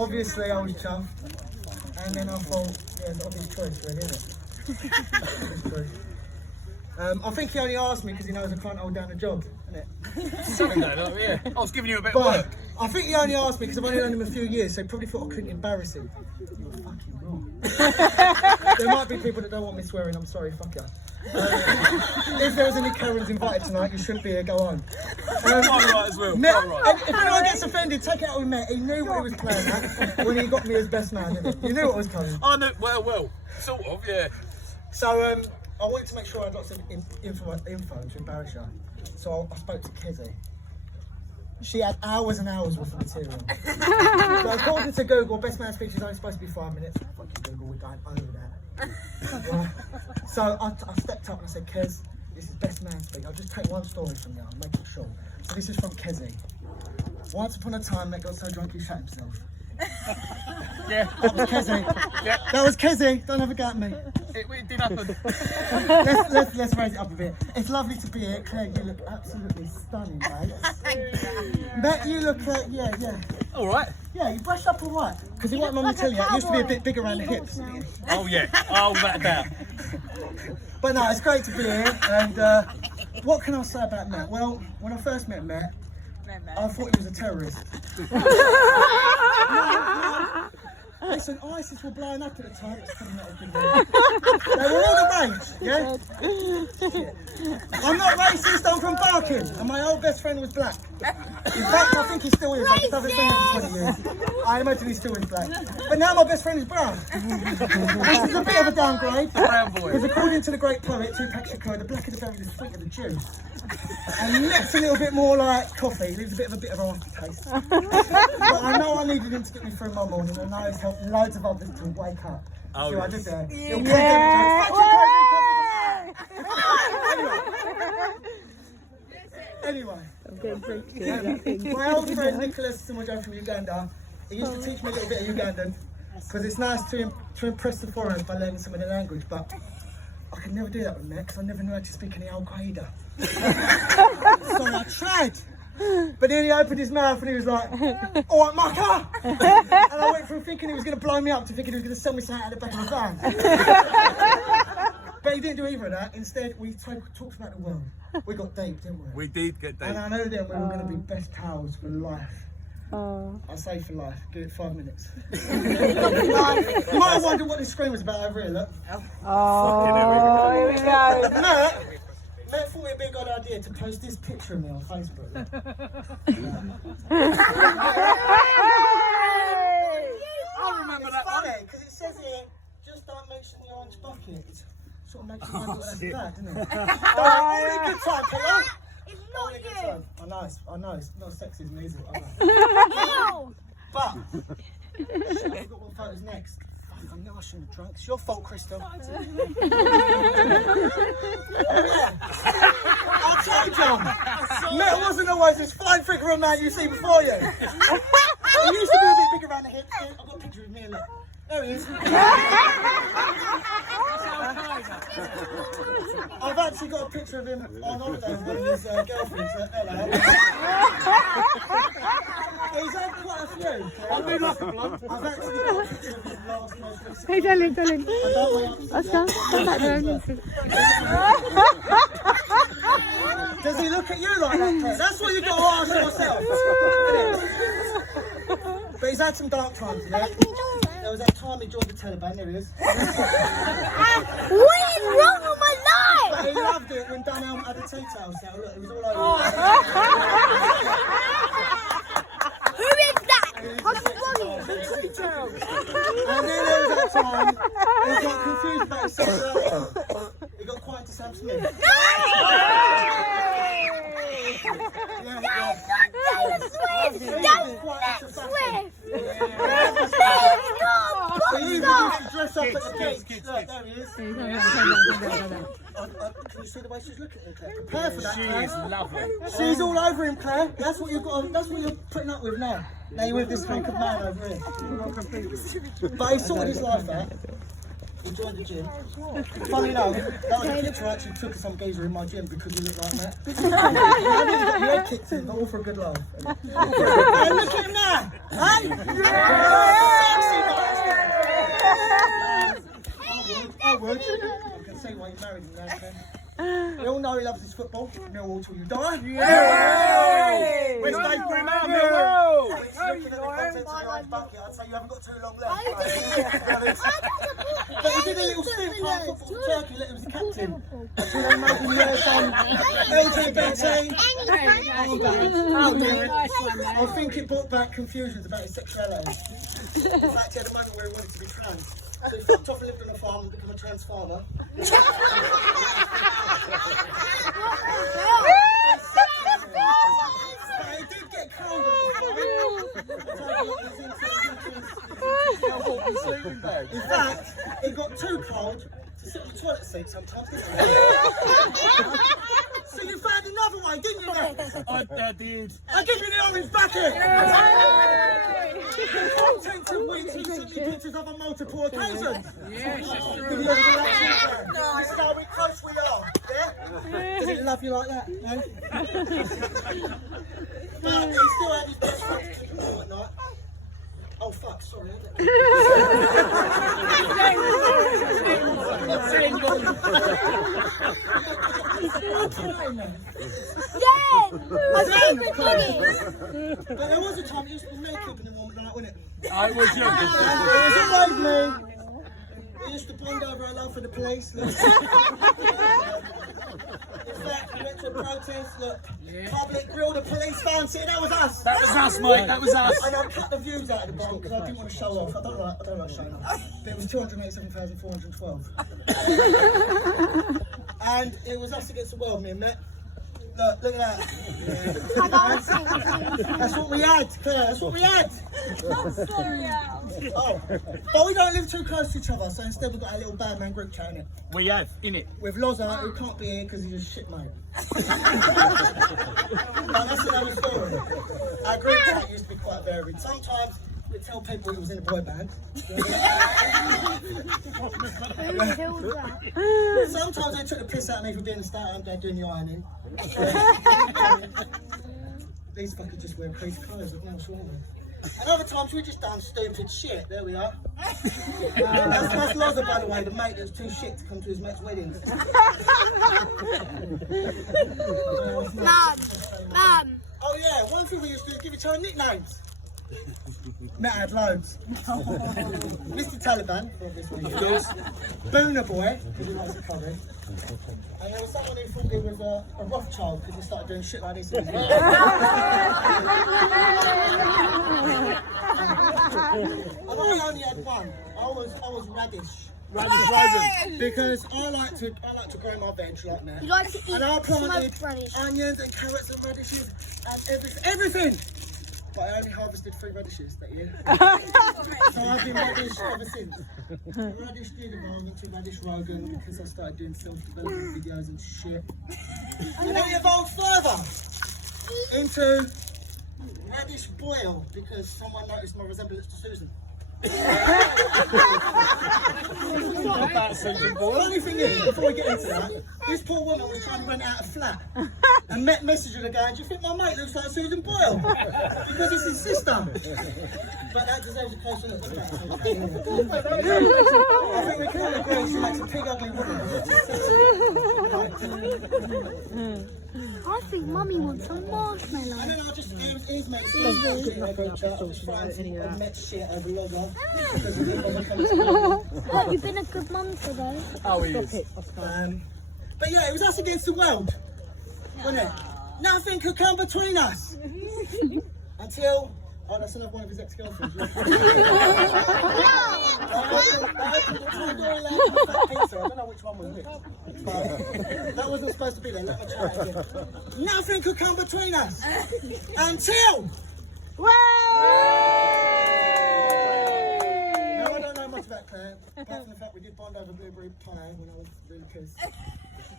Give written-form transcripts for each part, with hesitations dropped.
Obviously, I was chuffed. And then I thought, yeah, it's obvious choice, really, isn't it? Obvious choice. I think he only asked me because he knows I can't hold down a job, isn't it? Something like that, yeah. I was giving you a bit of But work. I think he only asked me because I've only known him a few years, so he probably thought I couldn't embarrass him. You're fucking wrong. There might be people that don't want me swearing, I'm sorry, fuck you. If there was any Karens invited tonight, you shouldn't be here, go on. I'm right as well. Met, I'm right. If anyone gets offended, take it out with Matt. He knew what he was playing at when he got me as best man, didn't he? You knew what was coming. I know, well, sort of, yeah. So I wanted to make sure I had lots of info to embarrass her. So I spoke to Kezzy. She had hours and hours worth of material. So according to Google, best man speech is only supposed to be 5 minutes. Fuck you, Google, we're going over that. Right. So I stepped up and I said, Kez, this is best man speech. I'll just take one story from you, I'll make it short. So this is from Kezzy. Once upon a time, Matt got so drunk he shot himself. Yeah. That was Kezzy. Yeah. That was Kezzy. Don't have a go at me. It did happen. Let's raise it up a bit. It's lovely to be here. Claire, you look absolutely stunning, mate. Matt, you look, yeah. All right. Yeah, you brushed up all right. Because what Mum tell you, it used to be a bit big around the hips. Oh, yeah. I'll that down. But no, it's great to be here. And what can I say about Matt? Well, when I first met Matt, I thought he was a terrorist. Listen, ISIS were blowing up at the time. It's probably not a good thing. They were all the rage, yeah? I'm not racist, I'm from Barking, and my old best friend was black. In fact, I think he still is. I haven't seen him for 20 years. I imagine he still is black. But now my best friend is brown. This is a bit of a downgrade. Brown boy. Because according to the great poet Tupac Shakur, the black of the berry, the sweet of the Jew. And Matt's a little bit more like coffee, leaves a bit of aftertaste. But I know I needed him to get me through my morning, and I know he's helped loads of others to wake up. Oh, See what I yes. did there? Anyway, my old friend Nicholas Simojo from Uganda, he used to teach me a little bit of Ugandan, because it's nice to impress the foreigners by learning some of the language, but I could never do that with Matt, because I never knew how to speak any Al Qaeda. So I tried. But then he opened his mouth and he was like, all right, Maka! And I went from thinking he was going to blow me up to thinking he was going to sell me something out of the back of the van. But he didn't do either of that. Instead, we talked about the world. We got deep, didn't we? We did get And deep. I know then we were going to be best pals for life. I say for life. Give it 5 minutes. You might have wondered what this screen was about over here, look. Oh, here we go. Matt thought it'd be a good idea to post this picture of me on Facebook. I remember It's that one. funny, because it says here, just don't mention the orange bucket. It sort of makes you wonder what that's about, doesn't it? Only a good time, Peter. It's Only a good not you. time. I know, it's not sexism, is it? I know. No. But, shit, I forgot what photo's next. Fuck, I know I shouldn't have drunk. It's your fault, Crystal. I told you! Matt wasn't always this fine figure of man you see before you. He used to be a bit big around the hips. I've got a picture of me, look. There he is. I've actually got a picture of him on holiday with one of his girlfriends at LA. He's had quite a few. I'll do like a bloke. I've actually got a picture of his last most recent. Hey, darling. I don't want Let's go. Come back there. Does he look at you like that, Claire? That's what you've got to ask yourself. But he's had some dark times, yeah? There was that time he joined the Taliban, there he is. What is wrong with my But life? he loved it when Dan Elm had a tea towel set. Look, it was all over. Who is that? And then there was that time he got confused about his sexuality. He got quiet to Sam Smith. So you can dress up at the beach. Look, there he is. Can you see the way she's looking at him, Claire? Prepare for that, She Claire. is lovely. She's all over him, Claire. That's what you've got. That's what you're putting up with now. Now you're with this hunk of man over here. But he sorted his life out. He joined the gym. Funny enough, that was a picture I actually took of some geezer in my gym because you look like that. I nearly got your head kicked in, but all for a good laugh. And look at him now! Hey! he's married him now, Ken. We all know he loves his football. Millwall till you die. Yay! Where's Dave Millwall! Brimmer? Millwall! He's looking at the contents of your own bucket. I'd say you haven't got too long left. But he did a little stint playing football for Turkey. He was the captain. That's when they made him wear some LGBT. I think it brought back confusions about his sexuality. In fact, he had a moment where he wanted to be trans. So he fucked off and lived on a farm and became a trans farmer. But he did get cold on the farm. In fact, it got too cold to sit on the toilet seat sometimes, didn't it? So you found another way, didn't you, Matt? I did. I'll give you the orange bucket! The contents of which he sent me pictures of on multiple occasions. Yes, it's true. This is how close we are, yeah? Does it love you like that? No? But he still had his best friend to keep him warm at night. Oh fuck, sorry. But there was a time he used to be naked in the warm at night, wasn't it? I was young. It was always me. He used to bond over our love for the police. Look. In fact, we went to a protest, look, public grill, the police van, see, that was us. That was us, mate. That was us. And I cut the views out of the bomb because I didn't want to show off. I don't like showing off. But it was 287,412. And it was us against the world, me and Matt. Look at that. Yeah. That's what we had, Claire. That's what we had. Oh, but we don't live too close to each other, so instead we've got a little bad man group chat in it. We have, innit? With Loza, who can't be here because he's a shit mate. But that's another story. Our group chat used to be quite varied. Sometimes we'd tell people he was in a boy band. Sometimes they took the piss out of me for being a start-up dad doing the ironing. These fuckers just wear crease clothes with no shoulders. And other times we just done stupid shit. There we are. That's Loza, by the way, the mate that was too shit to come to his mate's wedding. Mum. Oh yeah, one thing we used to do is give each other nicknames. Matt had loads. Mr. Taliban, for obvious reasons. Booner Boy, because he likes the curry. And there was someone who thought he was a Rothschild because he started doing shit like this. And I only had one. I was Radish. Because I like to grow my veg like that. You like to eat And I planted smoked radish. onions and carrots and radishes and everything. But I only harvested 3 radishes that year. So I've been radish ever since. Radish did evolve into Radish Rogan because I started doing self-development videos and shit. And then it evolved further into Radish Boyle because someone noticed my resemblance to Susan. Funny thing is, before we get into that, this poor woman was trying to rent out a flat and messaged her going, do you think my mate looks like Susan Boyle? Because it's his sister. But that deserves a closer look. I think we can all agree she makes a pig ugly woman. I think Mummy wants some marshmallow. And then I just, here's Matt. I met shit over Loza. Look, you've been a good mum today. Oh, he is. But yeah, it was us against the world. Wasn't it? Nothing could come between us. Until... Oh, that's another one of his ex-girlfriends. I don't know which one was which. But that wasn't supposed to be there. Let me try it again. Nothing could come between us. Until... Now, I don't know much about Claire, apart from the fact we did bond over blueberry pie when I was doing a kiss.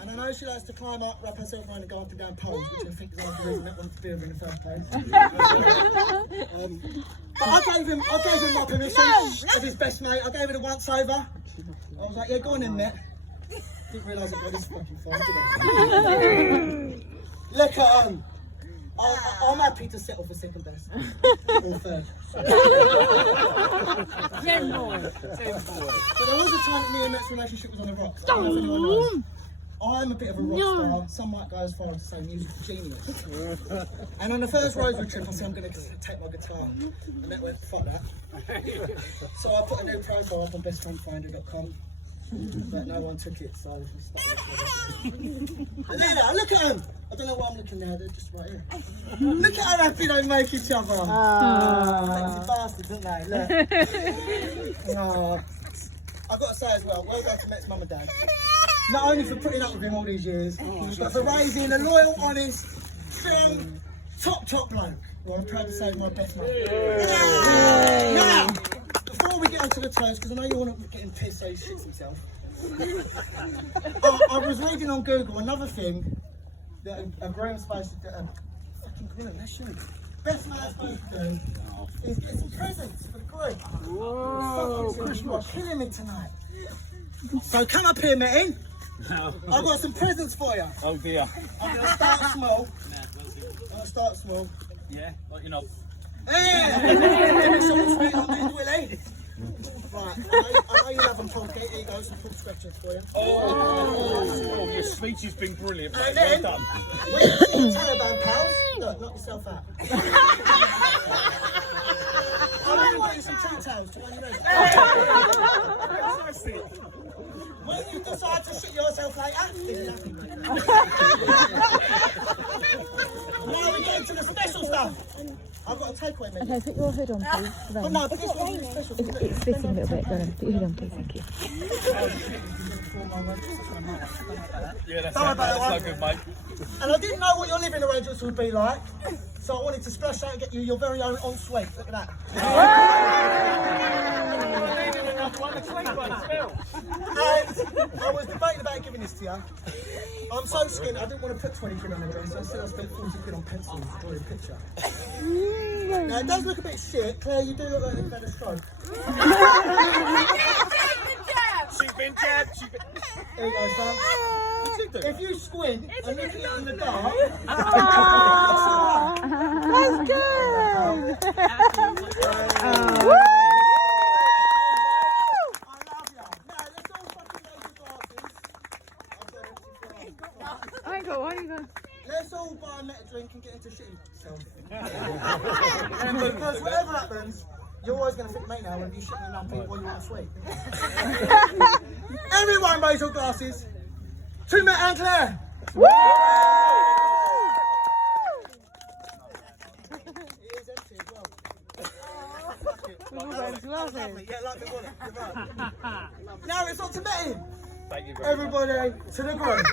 And I know she likes to climb up, wrap herself around and go up and down poles, which I think is one of the reasons that wanted to be with her in the first place. But I gave him my permission as his best mate. I gave it a once over. I was like, yeah, go on in, Matt. Didn't realise it got this fucking far, did it? Look at him. I'm happy to settle for second best. Or third. Yeah, boy. But there was a time that me and Matt's relationship was on the rocks. I don't know if anyone knows. I'm a bit of a rock star. Some might go as far as to say musical genius. And on the first Rosewood trip, I said I'm going to take my guitar. And Matt went, fuck that. So I put a new profile up on bestfriendfinder.com. But no one took it, so we stuck with it. Look at them! I don't know why I'm looking now, they're just right here. Look at how happy they make each other. Sexy bastards, aren't they? Look. I've got to say as well done to Matt's mum and dad. Not only for putting up with him all these years, but for raising a loyal, honest, strong, top bloke. Well, I'm proud to say he's my best mate. Now, before we get onto the toast, because I know you want to get him pissed so he shits himself. I was reading on Google another thing that a groom's supposed to do. Fucking groom, that's you. Best man supposed to do is get some presents for the groom. Whoa, Chris, you are killing me tonight. So come up here, Metin. I've got some presents for you. Oh dear. I'm going to start small. Yeah, like you know. Hey! Give me something sweet on me, Willie. Right, I know you love them, Ponky. Here you go, some pork scratchers for you. Oh, your speech has been brilliant. And Well then, done. when you see the Taliban pals, look, knock yourself out. I'm going to get you some tea towels to run your nose. When you decide to shit yourself later, it's nothing. Now we get into the special stuff. I've got a takeaway menu. Okay, put your hood on, please. But no, but this one's special. It's fitting a little bit. Go on, put your hood on, please. Thank you. Yeah, that's Sorry about that so one. good, mate. And I didn't know what your living arrangements would be like, so I wanted to splash out and get you your very own ensuite. Look at that. And I was debating about giving this to you. I'm so skinny, I didn't want to put 20 quid on the dress, so I said I spent 40 quid on pencils to draw a picture. Now it does look a bit shit. Claire, you do look like you've had a stroke. She's been jabbed. There you go, son. If you squint and look at it in the dark, That's good. let's all buy a meta drink and get into shitting yourself. Because whatever happens, you're always going to think, mate, now when you shit in your nappy while you're on sleep. Everyone raise your glasses to Matt and Claire. It is empty as well. Lovely. Yeah, like me, want it. You're right. Now it's on to Metin. Thank you very much. Everybody to the ground.